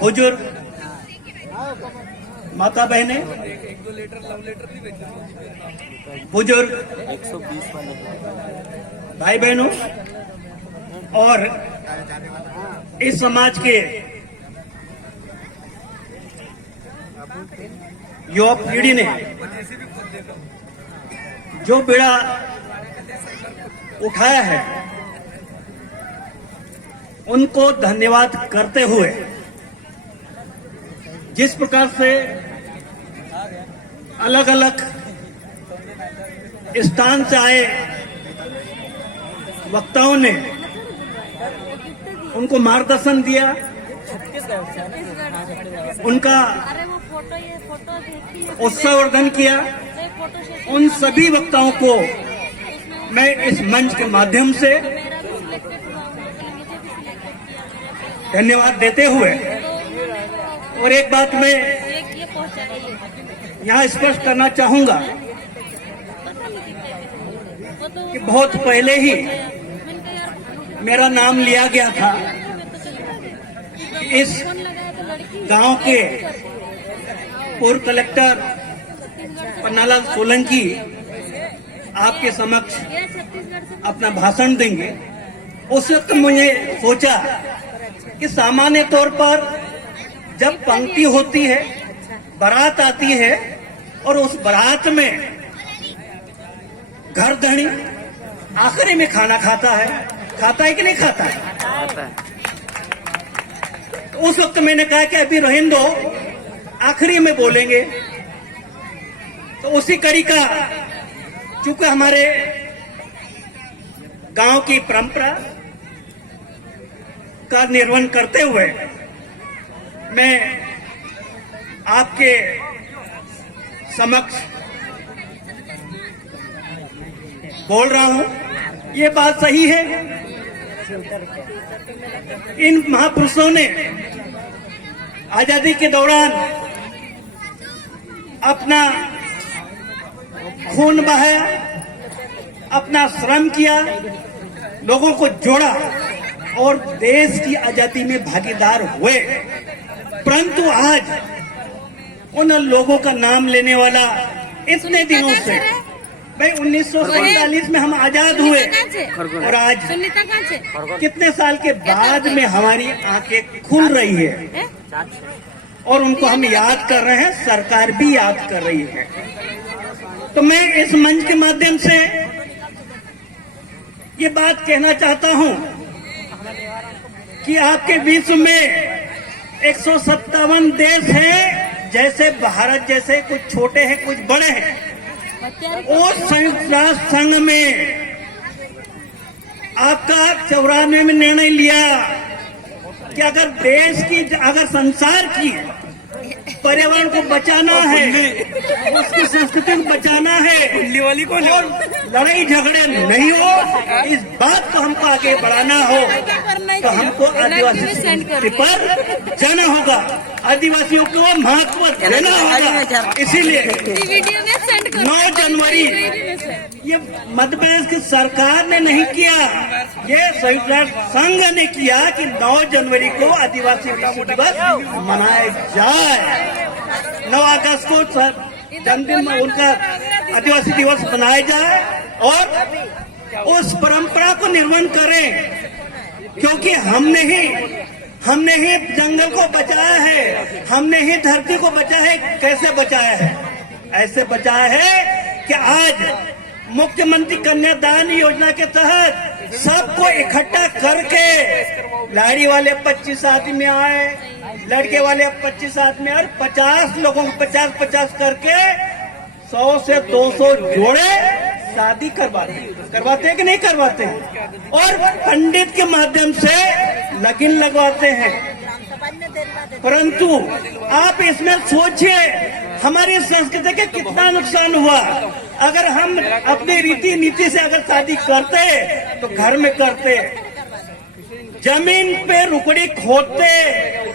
बुजुर्ग माता बहने, बुजुर्ग 120 वाले भाई बहनों और इस समाज के युवा पीढ़ी ने जो बेड़ा उठाया है, उनको धन्यवाद करते हुए जिस प्रकार से अलग अलग स्थान से आए वक्ताओं ने उनको मार्गदर्शन दिया, उनका उत्साहवर्धन किया, उन सभी वक्ताओं को मैं इस मंच के माध्यम से धन्यवाद देते हुए और एक बात मैं यहाँ स्पष्ट करना चाहूंगा कि बहुत पहले ही मेरा नाम लिया गया था। इस गांव के पूर्व कलेक्टर पन्नालाल सोलंकी आपके समक्ष अपना भाषण देंगे। उस वक्त मुझे सोचा कि सामान्य तौर पर जब पंक्ति होती है, बारात आती है और उस बारात में घर धनी आखिरी में खाना खाता है कि नहीं खाता है? तो उस वक्त मैंने कहा कि अभी रहने दो, आखिरी में बोलेंगे। तो उसी कड़ी का चूंकि हमारे गांव की परंपरा का निर्वहन करते हुए मैं आपके समक्ष बोल रहा हूं। ये बात सही है, इन महापुरुषों ने आजादी के दौरान अपना खून बहाया, अपना श्रम किया, लोगों को जोड़ा और देश की आजादी में भागीदार हुए। परंतु आज उन लोगों का नाम लेने वाला इतने दिनों से, भाई 1947 में हम आजाद हुए और आज कितने साल के बाद में हमारी आंखें खुल रही है और उनको हम याद कर रहे हैं, सरकार भी याद कर रही है। तो मैं इस मंच के माध्यम से ये बात कहना चाहता हूं कि आपके विश्व में 157 देश हैं, जैसे भारत जैसे कुछ छोटे हैं कुछ बड़े हैं। और संयुक्त राष्ट्र संघ में आपका 94 में निर्णय लिया कि अगर देश की, अगर संसार की पर्यावरण को बचाना है, उसकी संस्कृति को बचाना है और लड़ाई झगड़े नहीं हो, इस बात को हमको आगे बढ़ाना हो तो हमको आदिवासी संस्कृति पर जाना होगा, आदिवासियों को महत्व देना होगा। इसीलिए 9 जनवरी ये मध्य प्रदेश की सरकार ने नहीं किया, ये संयुक्त राष्ट्र संघ ने किया कि 9 जनवरी को आदिवासी विश्व दिवस मनाया जाए। 9 अगस्त को जन्मदिन में उनका आदिवासी दिवस मनाया जाए और उस परंपरा को निर्वहन करें, क्योंकि हमने ही जंगल को बचाया है, हमने ही धरती को बचाया है। कैसे बचाया है? ऐसे बचाया है कि आज मुख्यमंत्री कन्यादान योजना के तहत सबको इकट्ठा करके लाड़ी वाले 25 आदमी आए, लड़के वाले 25 आदमी और 50 लोगों को 50-50 करके 100 से 200 जोड़े शादी करवाते हैं कि नहीं करवाते हैं? और पंडित के माध्यम से लगन लगवाते हैं। परंतु आप इसमें सोचिए हमारी संस्कृति के कितना नुकसान हुआ। अगर हम अपनी रीति नीति से अगर शादी करते तो घर में करते, जमीन पे रुकड़ी खोदते,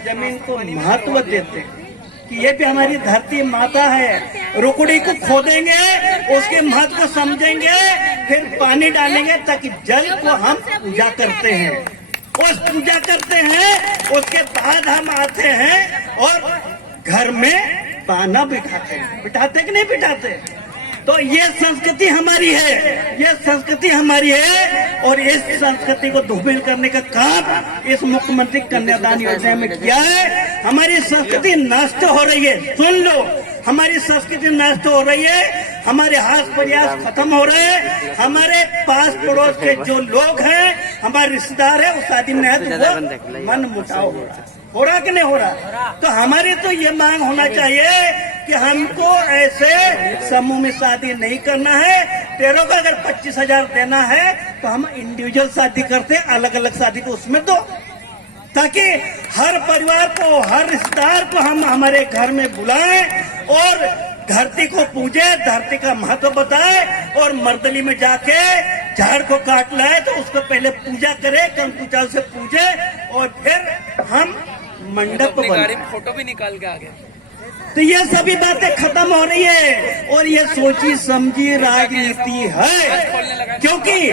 जमीन को महत्व देते कि ये भी हमारी धरती माता है। रुकड़ी को खोदेंगे, उसके महत्व को समझेंगे, फिर पानी डालेंगे ताकि जल को हम पूजा करते हैं। उस पूजा करते हैं, उसके बाद हम आते हैं और घर में पाना बिठाते हैं। बिठाते कि नहीं बिठाते? तो ये संस्कृति हमारी है, ये संस्कृति हमारी है। और इस संस्कृति को धूमिल करने का काम इस मुख्यमंत्री कन्यादान योजना में किया है। हमारी संस्कृति नष्ट हो रही है, सुन लो, हमारी संस्कृति नष्ट हो रही है, हमारे हाथ प्रयास खत्म हो रहे हैं। हमारे पास पड़ोस के जो लोग हैं, हमारे रिश्तेदार है, वो शादी में है तो वो मन मुटाव हो रहा कि नहीं हो रहा? तो हमारी तो ये मांग होना चाहिए कि हमको ऐसे समूह में शादी नहीं करना है। तेरों को अगर 25,000 देना है तो हम इंडिविजुअल शादी करते, अलग अलग शादी को उसमें दो, ताकि हर परिवार को, हर रिश्तेदार को हम हमारे घर में बुलाएं और धरती को पूजे, धरती का महत्व बताए। और मर्दली में जाके झाड़ को काट लाए तो उसको पहले पूजा करे, कंकुचाल से पूजे और फिर हम मंडप बनाए। फोटो भी निकाल के आ गए। तो ये सभी बातें खत्म हो रही है और ये सोची समझी राजनीति है। क्योंकि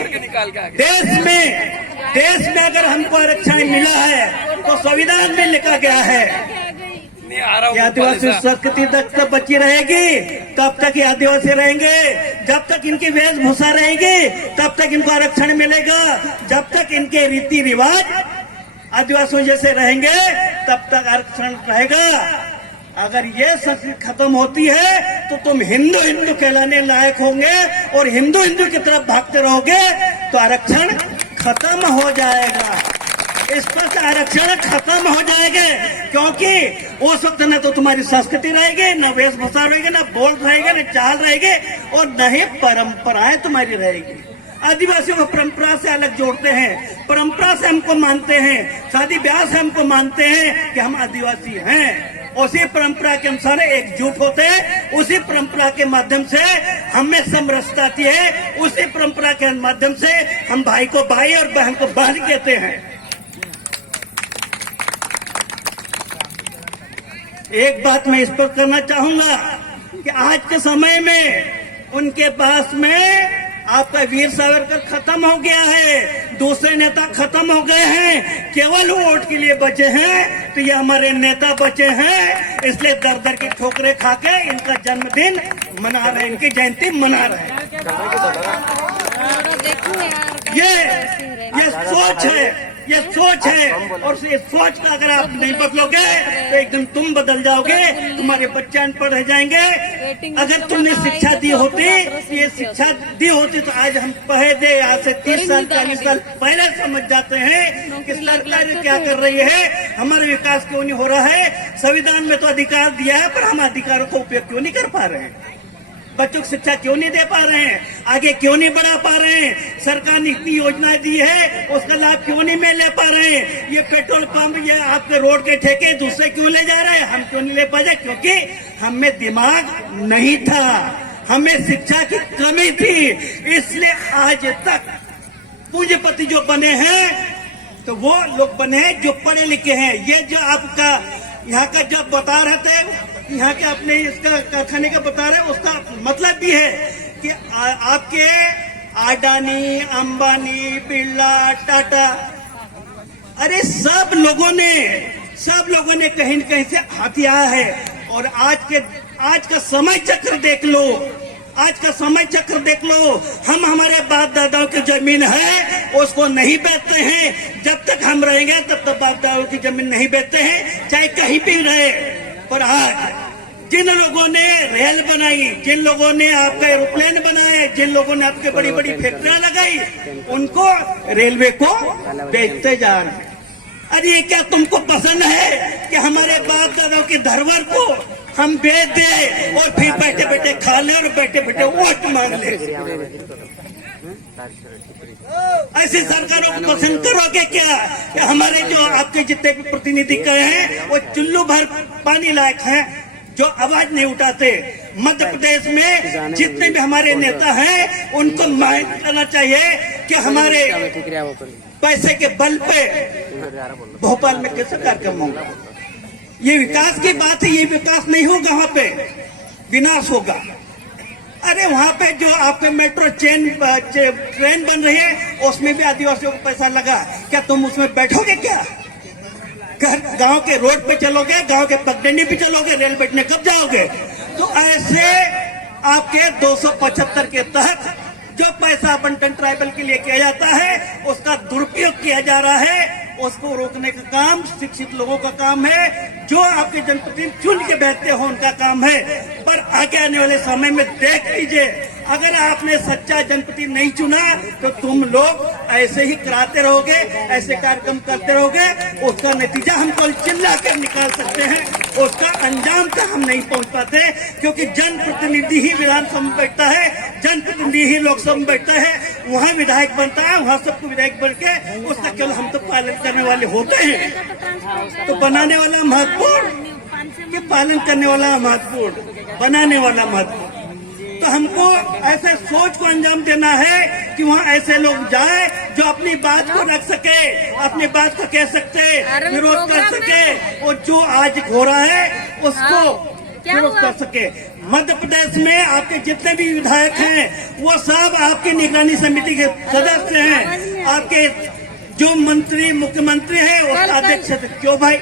देश में अगर हमको आरक्षण मिला है तो संविधान में लिखा गया है कि आदिवासी संस्कृति तक तक बची रहेगी, तब तक ये आदिवासी रहेंगे। जब तक इनकी वेशभूषा रहेगी तब तक इनको आरक्षण मिलेगा। जब तक इनके रीति रिवाज आदिवासियों जैसे रहेंगे तब तक आरक्षण रहेगा। अगर ये संस्कृति खत्म होती है तो तुम हिंदू हिंदू कहलाने लायक होंगे और हिंदू हिंदू की तरफ भागते रहोगे तो आरक्षण खत्म हो जाएगा। इस पर आरक्षण खत्म हो जाएगा, क्योंकि उस वक्त न तो तुम्हारी संस्कृति रहेगी, न वेशभूषा रहेगी, न बोल रहेगा, न चाल रहेगी और न ही परंपराएं तुम्हारी रहेगी। आदिवासियों को परंपरा से अलग जोड़ते हैं, परंपरा से हमको मानते हैं, शादी ब्याह से हमको मानते हैं कि हम आदिवासी हैं। उसी परंपरा के अनुसार एकजुट होते हैं, उसी परंपरा के माध्यम से हमें समरसता आती है, उसी परंपरा के माध्यम से हम भाई को भाई और बहन को बहन कहते हैं। एक बात मैं इस पर करना चाहूंगा कि आज के समय में उनके पास में आपका वीर सावरकर खत्म हो गया है, दूसरे नेता खत्म हो गए हैं, केवल वोट के लिए बचे हैं। तो ये हमारे नेता बचे हैं, इसलिए दर दर की ठोकरें खा के इनका जन्मदिन मना रहे हैं, इनकी जयंती मना रहे हैं। ये सोच है, ये सोच है। और ये सोच का अगर आप नहीं बदलोगे तो एकदम तुम बदल जाओगे, तुम्हारे बच्चे अनपढ़ रह जाएंगे। अगर तुमने शिक्षा दी होती, ये शिक्षा दी होती तो आज हम पहले आज से 30 साल 40 साल पहले समझ जाते हैं कि सरकार क्या कर रही है, हमारा विकास क्यों नहीं हो रहा है। संविधान में तो अधिकार दिया है, पर हम अधिकारों को उपयोग क्यों नहीं कर पा रहे हैं, बच्चों को शिक्षा क्यों नहीं दे पा रहे हैं, आगे क्यों नहीं बढ़ा पा रहे हैं। सरकार ने इतनी योजनाएं दी है, उसका लाभ क्यों नहीं मैं ले पा रहे हैं। ये पेट्रोल पंप, ये आपके रोड के ठेके दूसरे क्यों ले जा रहे हैं, हम क्यों नहीं ले पा रहे? क्योंकि हमें दिमाग नहीं था, हमें शिक्षा की कमी थी। इसलिए आज तक पूंजीपति जो बने हैं तो वो लोग बने हैं जो पढ़े लिखे हैं। ये जो आपका यहाँ का जब बता रहे थे, यहाँ के अपने इसका कारखाने का बता रहे, उसका मतलब भी है कि आपके अडानी, अंबानी, बिरला, टाटा, अरे सब लोगों ने कहीं न कहीं से हथिया है। और आज का समय चक्र देख लो, आज का समय चक्र देख लो। हम हमारे बाप दादाओं की जमीन है उसको नहीं बेचते हैं, जब तक हम रहेंगे तब तक बाप दादाओं की जमीन नहीं बेचते हैं, चाहे कहीं भी रहे। पर आज जिन लोगों ने रेल बनाई, जिन लोगों ने आपका एरोप्लेन बनाए, जिन लोगों ने आपके बड़ी बड़ी फैक्ट्रियां लगाई, उनको रेलवे को बेचते जा रहे हैं। अरे क्या तुमको पसंद है कि हमारे बाप दादाओं की धरोहर को हम बेच दे और फिर बैठे बैठे खा ले और बैठे बैठे वोट मांग ले? ऐसी सरकारों को पसंद करोगे क्या? कि हमारे जो आपके जितने भी प्रतिनिधि कहे हैं वो चुल्लू भर पानी लायक हैं, जो आवाज नहीं उठाते। मध्य प्रदेश में जितने भी हमारे नेता हैं उनको माइंड करना चाहिए कि हमारे पैसे के बल पे भोपाल में कैसे कार्यक्रम होगा। ये विकास की बात है, ये विकास नहीं होगा, वहां पे विनाश होगा। अरे वहां पे जो आपके मेट्रो ट्रेन बन रही है उसमें भी आदिवासियों को पैसा लगा, क्या तुम उसमें बैठोगे क्या? गांव के रोड पे चलोगे, गांव के पगडंडी पे चलोगे, रेल बैठने कब जाओगे? तो ऐसे आपके 275 के तहत जो पैसा आवंटन ट्राइबल के लिए किया जाता है उसका दुरुपयोग किया जा रहा है। उसको रोकने का काम शिक्षित लोगों का काम है, जो आपके जनप्रतिनिधि चुन के बैठते हो उनका काम है। पर आगे आने वाले समय में देख लीजिए, अगर आपने सच्चा जनप्रतिनिधि नहीं चुना तो तुम लोग ऐसे ही कराते रहोगे, ऐसे कार्यक्रम करते रहोगे। उसका नतीजा हम कल चिल्ला कर निकाल सकते हैं, उसका अंजाम तक हम नहीं पहुंच पाते, क्योंकि जनप्रतिनिधि ही विधानसभा में बैठता है, जनप्रतिनिधि ही लोकसभा में बैठता है, वहाँ विधायक बनता है, वहाँ सबको विधायक बन के उसका केवल हम तो पालन करने वाले होते हैं। तो बनाने वाला महत्वपूर्ण कि पालन करने वाला महत्वपूर्ण, बनाने वाला महत्वपूर्ण। तो हमको ऐसे सोच को अंजाम देना है कि वहाँ ऐसे लोग जाए जो अपनी बात को रख सके, अपनी बात को कह सकते, विरोध कर सके, और जो आज हो रहा है उसको विरोध कर सके। मध्य प्रदेश में आपके जितने भी विधायक हैं वो सब आपकी निगरानी समिति के सदस्य हैं। आपके जो मंत्री मुख्यमंत्री है उसका अध्यक्ष, क्यों भाई?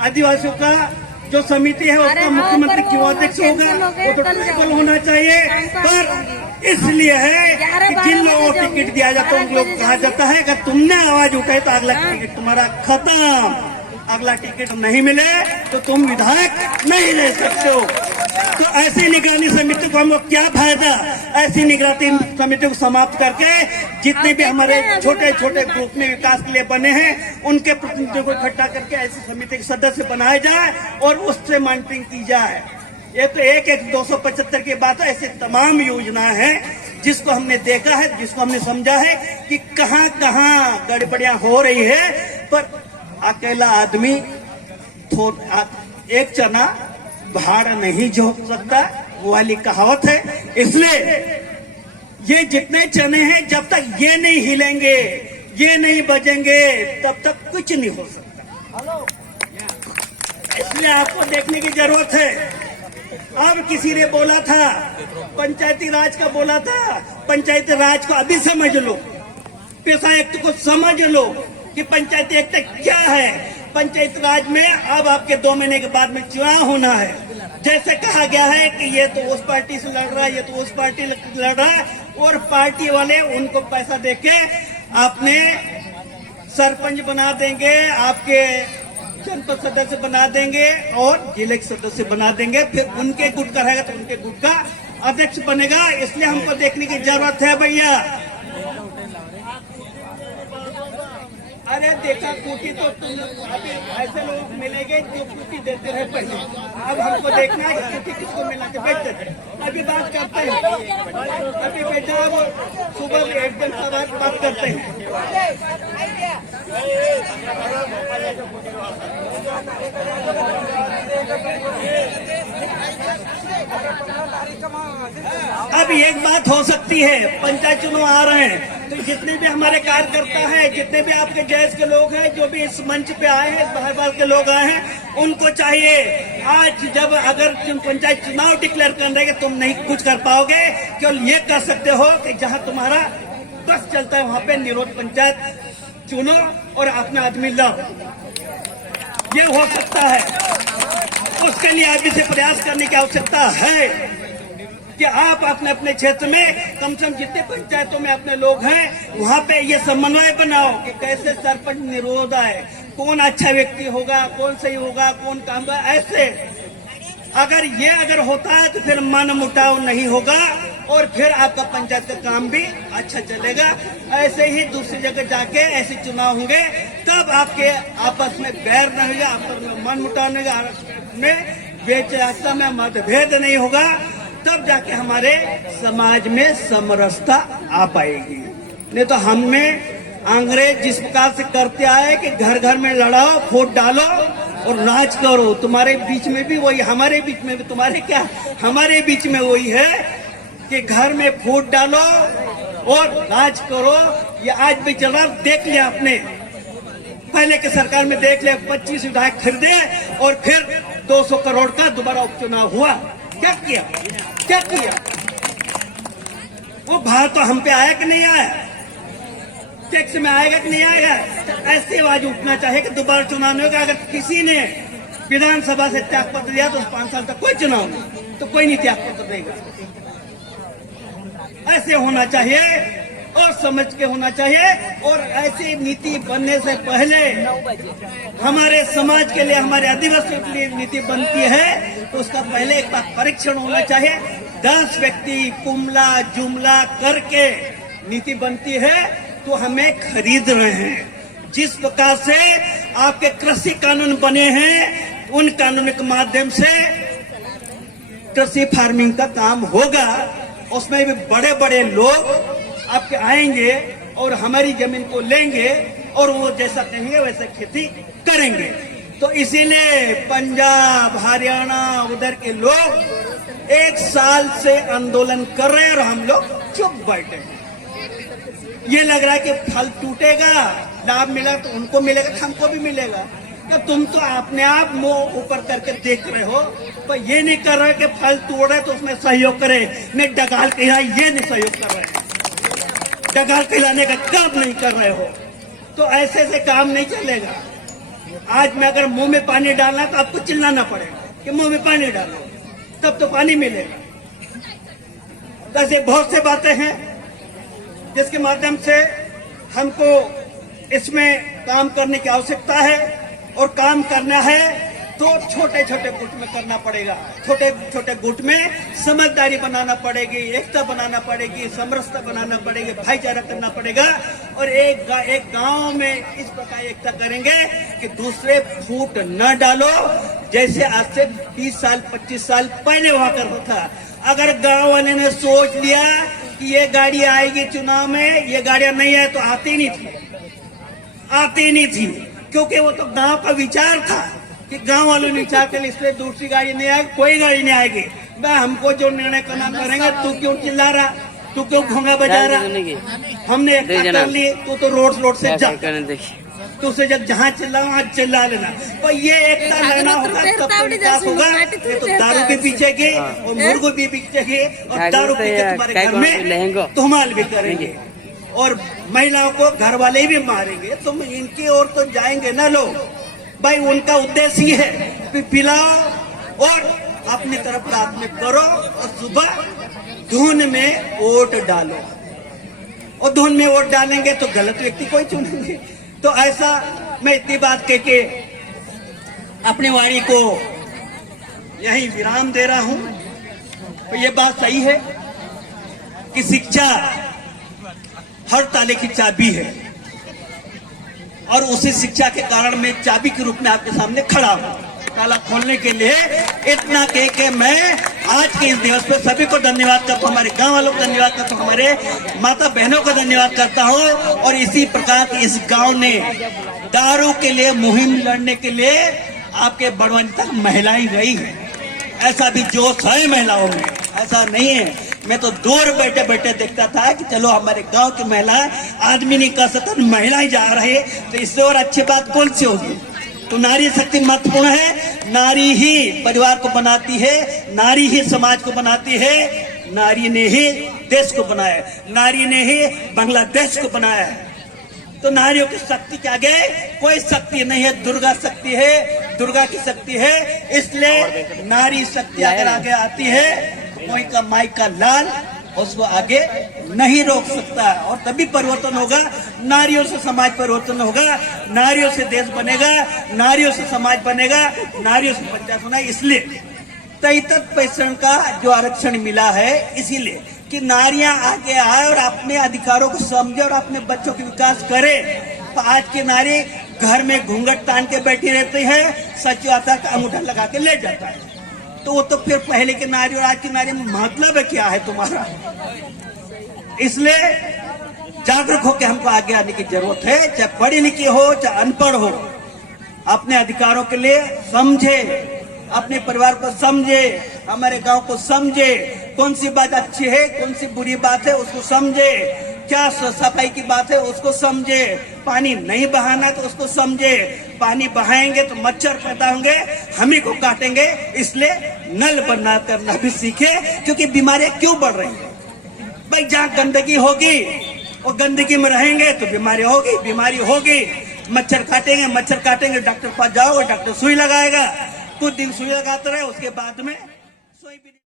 आदिवासियों का जो समिति है उसका मुख्यमंत्री क्यों अध्यक्ष होगा? वो तो ट्राइबल होना चाहिए। पर इसलिए है कि जिन लोगों को टिकट दिया जाता है उन लोग कहा जाता है कि तुमने आवाज उठाई तो अगला टिकट तुम्हारा खत्म, अगला टिकट नहीं मिले तो तुम विधायक नहीं ले सकते हो। तो ऐसी निगरानी समिति को हमको क्या फायदा? ऐसी निगरानी समिति को समाप्त करके जितने भी हमारे छोटे छोटे ग्रुप में विकास के लिए बने हैं उनके प्रतिनिधियों को इकट्ठा करके ऐसी समिति के सदस्य बनाया जाए और उससे मॉनिटरिंग की जाए। ये तो एक 275 की बात है, ऐसी तमाम योजनाएं हैं जिसको हमने देखा है, जिसको हमने समझा है कि कहाँ कहाँ गड़बड़ियां हो रही है। पर अकेला आदमी एक चना भाड़ नहीं जोत सकता, वो वाली कहावत है। इसलिए ये जितने चने हैं जब तक ये नहीं हिलेंगे, ये नहीं बजेंगे, तब तक कुछ नहीं हो सकता। इसलिए आपको देखने की जरूरत है। अब किसी ने बोला था पंचायती राज का, बोला था पंचायती राज को अभी समझ लो, पेशा एक्ट को समझ लो कि पंचायती एक्ट क्या है। पंचायत राज में अब आपके 2 महीने के बाद में चुनाव होना है। जैसे कहा गया है कि ये तो उस पार्टी से लड़ रहा है, ये तो उस पार्टी लड़ रहा है, और पार्टी वाले उनको पैसा देके आपने सरपंच बना देंगे, आपके जनपद सदस्य बना देंगे और जिले के सदस्य बना देंगे। फिर उनके गुट का रहेगा तो उनके गुट का अध्यक्ष बनेगा। इसलिए हमको देखने की जरूरत है भैया। अरे देखा कूटी तो तुम अभी ऐसे लोग मिलेंगे जो कूटी देते रहे पहले। अब हमको देखना है कूटी किसको मिला के बेचते थे। अभी बात करते हैं, अभी बेटा अब सुबह एक दिन बात करते हैं। अब एक बात हो सकती है, पंचायत चुनाव आ रहे हैं तो जितने भी हमारे कार्यकर्ता हैं, जितने भी आपके जैस के लोग हैं, जो भी इस मंच पे आए हैं, बाहर बाहर के लोग आए हैं, उनको चाहिए आज जब अगर तुम पंचायत चुनाव डिक्लेयर कर रहे तुम नहीं कुछ कर पाओगे, केवल ये कर सकते हो कि जहां तुम्हारा बस चलता है वहां पे निरोध पंचायत चुनो और अपना आदमी लाओ। ये हो सकता है, उसके लिए आगे से प्रयास करने की आवश्यकता है कि आप अपने अपने क्षेत्र में कम से कम जितने पंचायतों में अपने लोग हैं वहां पे ये समन्वय बनाओ कि कैसे सरपंच निरोध आए, कौन अच्छा व्यक्ति होगा, कौन सही होगा, कौन काम का। ऐसे अगर होता है तो फिर मन मुटाव नहीं होगा और फिर आपका पंचायत का काम भी अच्छा चलेगा। ऐसे ही दूसरी जगह जाके ऐसे चुनाव होंगे तब आपके आपस में बैर नहीं होगा, आपस में मन मुटाव नहीं होगा, में बेचैता में मतभेद नहीं होगा, तब जाके हमारे समाज में समरसता आ पाएगी। नहीं तो हमें अंग्रेज जिस प्रकार से करते आए कि घर घर में लड़ाओ, वोट डालो और राज करो, तुम्हारे बीच में भी वही, हमारे बीच में भी, तुम्हारे क्या हमारे बीच में वही है कि घर में वोट डालो और राज करो। ये आज भी चल रहा, देख लिया आपने, पहले के सरकार में देख लिया, 25 विधायक खरीदे और फिर 200 करोड़ का दोबारा उपचुनाव हुआ। क्या किया? वो भार तो हम पे आया कि नहीं आया, टैक्स में आएगा कि नहीं आएगा। ऐसी आवाज उठना चाहिए कि दोबारा चुनाव नहीं होगा। अगर किसी ने विधानसभा से त्याग पत्र दिया तो 5 साल तक कोई चुनाव नहीं, तो कोई नहीं त्याग पत्र देगा। ऐसे होना चाहिए और समझ के होना चाहिए। और ऐसी नीति बनने से पहले हमारे समाज के लिए, हमारे आदिवासियों के लिए नीति बनती है तो उसका पहले एक बार परीक्षण होना चाहिए। 10 व्यक्ति कुमला जुमला करके नीति बनती है तो हमें खरीद रहे हैं। जिस प्रकार से आपके कृषि कानून बने हैं उन कानून के माध्यम से कृषि फार्मिंग का काम होगा। उसमें भी बड़े बड़े लोग आपके आएंगे और हमारी जमीन को लेंगे और वो जैसा कहेंगे वैसे खेती करेंगे। तो इसीलिए पंजाब हरियाणा उधर के लोग 1 साल से आंदोलन कर रहे हैं और हम लोग चुप बैठे हैं। ये लग रहा है कि फल टूटेगा, लाभ मिला तो उनको मिलेगा, हमको भी मिलेगा। तो तुम तो अपने आप मुंह ऊपर करके देख रहे हो, पर ये नहीं कर रहे कि फल तोड़ रहे तो उसमें सहयोग करे। नहीं डगाल कहला, ये नहीं सहयोग कर रहे, डगाल कहलाने का काम नहीं कर रहे हो। तो ऐसे से काम नहीं चलेगा। आज में अगर मुंह में पानी डालना तो आपको चिल्लाना पड़ेगा कि मुंह में पानी डालो, तब तो पानी मिलेगा। ऐसे बहुत से बातें हैं जिसके माध्यम से हमको इसमें काम करने की आवश्यकता है। और काम करना है तो छोटे छोटे गुट में करना पड़ेगा। छोटे छोटे गुट में समझदारी बनाना पड़ेगी, एकता बनाना पड़ेगी, समरसता बनाना पड़ेगी, भाईचारा करना पड़ेगा। और एक गांव में इस प्रकार एकता करेंगे कि दूसरे फूट न डालो, जैसे आज से 20 साल 25 साल पहले हुआ करता था। अगर गांव वाले ने सोच लिया कि ये गाड़ी आएगी चुनाव में, ये गाड़ियां नहीं है तो आती नहीं थी, क्योंकि वो तो गांव का विचार था कि गांव वालों ने विचार कर इसलिए दूसरी गाड़ी नहीं आएगी, कोई गाड़ी नहीं आएगी। भाई हमको जो निर्णय करना करेंगे, तू क्यों चिल्ला रहा, तू क्यों घोंगा बजा रहा, हमने एकता कर ली, तू तो रोड से जा, तो उसे जब जहाँ चिल्ला वहाँ चिल्ला लेना। तो ये एकता लेना होगा तब तो विकास होगा। ये तो दारू भी पीछेगी और मुर्गो भी पीछेगी और दारू पी के तुम्हारे घर में धुमाल भी करेंगे और महिलाओं को घर वाले भी मारेंगे। तुम इनकी ओर तो जाएंगे ना लोग। भाई उनका उद्देश्य ये है पिलाओ और अपनी तरफ रात में करो और सुबह धुन में वोट डालो। और धुन में वोट डालेंगे तो गलत व्यक्ति को ही चुनेंगे। तो ऐसा मैं इतनी बात कह के अपनी वाणी को यही विराम दे रहा हूं। तो ये बात सही है कि शिक्षा हर ताले की चाबी है और उसी शिक्षा के कारण मैं चाबी के रूप में आपके सामने खड़ा हूं। ताला खोलने के लिए इतना कह के मैं आज के इस दिवस पे सभी को धन्यवाद करता हूँ, हमारे गांव वालों को धन्यवाद करता हूँ, हमारे माता बहनों को धन्यवाद करता हूँ। और इसी प्रकार इस गांव ने दारू के लिए मुहिम लड़ने के लिए आपके बड़वानी तक महिलाएं गई है। ऐसा भी जोश है महिलाओं में, ऐसा नहीं है। मैं तो दूर बैठे बैठे देखता था कि चलो हमारे गांव की महिला आदमी नहीं कर सकता, महिलाएं जा रही है, तो इससे और अच्छी बात कौन सी होगी। तो नारी शक्ति महत्वपूर्ण है। नारी ही परिवार को बनाती है, नारी ही समाज को बनाती है, नारी ने ही देश को बनाया, नारी ने ही बांग्लादेश को बनाया है। तो नारियों की शक्ति के आगे कोई शक्ति नहीं है, दुर्गा शक्ति है, दुर्गा की शक्ति है। इसलिए नारी शक्ति अगर आगे आती है कोई का माई का लाल उसको आगे नहीं रोक सकता और तभी परिवर्तन होगा। नारियों से समाज परिवर्तन होगा, नारियों से देश बनेगा, नारियों से समाज बनेगा, नारियों से पंचायत होना। इसलिए 33% का जो आरक्षण मिला है इसीलिए कि नारियां आगे आए और अपने अधिकारों को समझे और अपने बच्चों के विकास करे। तो आज की नारी घर में घूंघट तान के बैठी रहती है, सचिवाता का अंगूठा लगा के ले जाता है। तो वो तो फिर पहले की नारी और आज की नारी में मतलब क्या है तुम्हारा। इसलिए जागरूक होकर हमको आगे आने की जरूरत है, चाहे पढ़ी लिखी हो चाहे अनपढ़ हो। अपने अधिकारों के लिए समझे, अपने परिवार को समझे, हमारे गांव को समझे, कौन सी बात अच्छी है कौन सी बुरी बात है उसको समझे, क्या सफाई की बात है उसको समझे, पानी नहीं बहाना तो उसको समझे। पानी बहाएंगे तो मच्छर पैदा होंगे, हम ही को काटेंगे। इसलिए नल बंद करना भी सीखे, क्योंकि बीमारियां क्यों बढ़ रही हैं। भाई जहाँ गंदगी होगी और गंदगी में रहेंगे तो बीमारी होगी। मच्छर काटेंगे, डॉक्टर के पास जाओगे, डॉक्टर सुई लगाएगा, कुछ दिन सुई लगाते रहे, उसके बाद में सुई